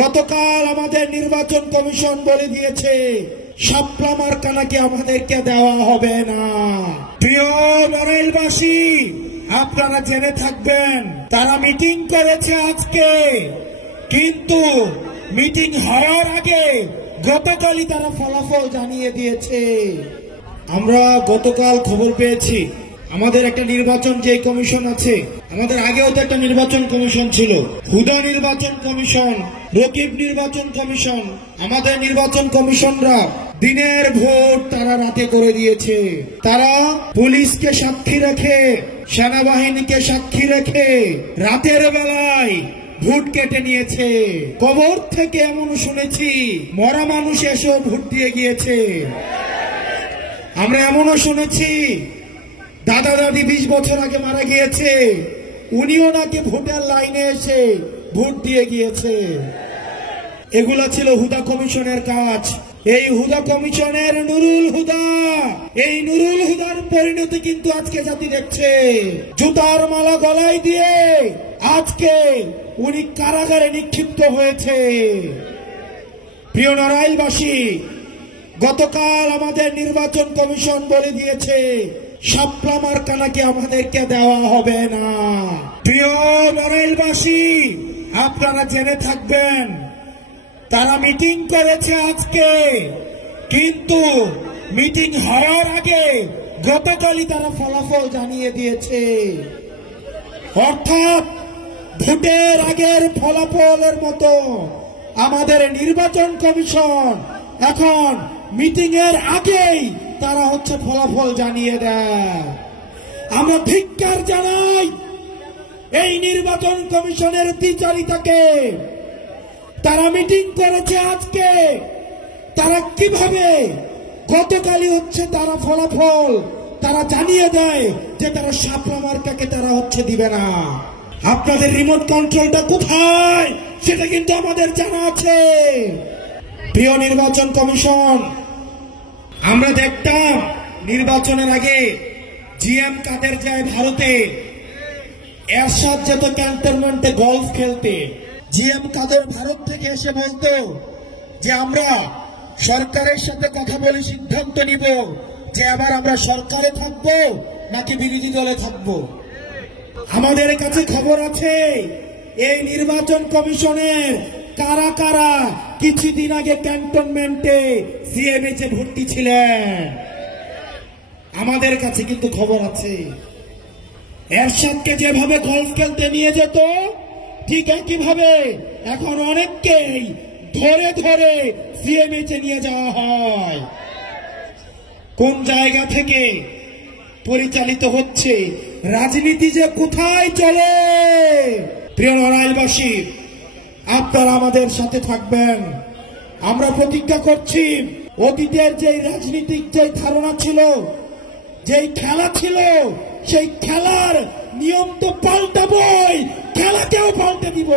গতকাল আমাদের নির্বাচন কমিশন বলে দিয়েছে শাপলা মার্কা নাকি আমাদেরকে দেওয়া হবে না। প্রিয় নড়াইলবাসী, আপনারা জেনে থাকবেন তারা মিটিং করেছে আজকে, কিন্তু মিটিং হওয়ার আগে গতকালই তারা ফলাফল জানিয়ে দিয়েছে। আমরা গতকাল খবর পেয়েছি আমাদের একটা নির্বাচন যে কমিশন আছে, আমাদের আগেও তো একটা নির্বাচন কমিশন ছিল, হুদা নির্বাচন কমিশন, রকিব নির্বাচন কমিশন। আমাদের নির্বাচন কমিশনরা দিনের ভোট তারা রাতে করে দিয়েছে। তারা পুলিশকে সাক্ষী রেখে, সেনাবাহিনীকে সাক্ষী রেখে রাতের বেলায় ভোট কেটে নিয়েছে। কবর থেকে এমন শুনেছি মরা মানুষ এসেও ভোট দিয়ে গিয়েছে। আমরা এমনও শুনেছি দাদা দাদি 20 বছর আগে মারা গিয়েছে, উনিও নাকি ভোটের লাইনে এসে ভোট দিয়ে গিয়েছে। এগুলা ছিল হুদা কমিশনের কাজ। এই হুদা কমিশনের নুরুল হুদা, এই নুরুল হুদার পরিণতি কিন্তু আজকে জাতি দেখছে। জুতার মালা গলায় দিয়ে আজকে উনি কারাগারে নিক্ষিপ্ত হয়েছে। প্রিয় নড়াইলবাসী, গতকাল আমাদের নির্বাচন কমিশন বলে দিয়েছে শাপলা মার্কা নাকি আমাদেরকে দেওয়া হবে না। প্রিয় নড়াইলবাসী, আপনারা জেনে থাকবেন তারা মিটিং করেছে আজকে, কিন্তু মিটিং হওয়ার আগে গতকালই তারা ফলাফল জানিয়ে দিয়েছে। অর্থাৎ ভোটের আগের ফলাফলের মতো আমাদের নির্বাচন কমিশন এখন মিটিং এর আগেই তারা ফলাফল জানিয়ে দেয়। আমরা ধিক্কার জানাই এই নির্বাচন কমিশনের দ্বিচারিতাকে। তারা মিটিং করেছে আজকে, তারা কিভাবে গতকালই তারা ফলাফল তারা জানিয়ে দেয় যে তারা শাপলা মার্কাকে তারা দিবে না। আপনাদের রিমোট কন্ট্রোলটা কোথায় সেটা কিন্তু আমাদের জানা আছে। প্রিয় নির্বাচন কমিশন, আমরা দেখতাম নির্বাচনের আগে জিএম কাদের যায় ভারতে, এরশাদ যেত ক্যান্টনমেন্টে গলফ খেলতে। জিএম কাদের ভারত থেকে এসে বলতো যে আমরা সরকারের সাথে কথা বলে সিদ্ধান্ত নিব যে এবার আমরা সরকারে থাকবো নাকি বিরোধী দলে থাকবো। আমাদের কাছে খবর আছে এই নির্বাচন কমিশনের কারা কারা কিছুদিন আগে ক্যান্টনমেন্টে সিএমএইচে ভর্তি ছিলেন। আমাদের কাছে কিন্তু খবর আছে এরশাদকে যেভাবে গলফ খেলতে নিয়ে যেত ঠিক একইভাবে এখন অনেককেই ধরে ধরে সিএমএইচে নিয়ে যাওয়া হয়। কোন জায়গা থেকে পরিচালিত হচ্ছে রাজনীতি যে কোথায় চলে। প্রিয় নড়াইলবাসী, আপনারা আমাদের সাথে থাকবেন। আমরা প্রতিজ্ঞা করছি অতীতের যে রাজনীতিক যে ধারণা ছিল, যেই খেলা ছিল, সেই খেলার নিয়ম তো পাল্টাবই, খেলাকেও পাল্টে দিব।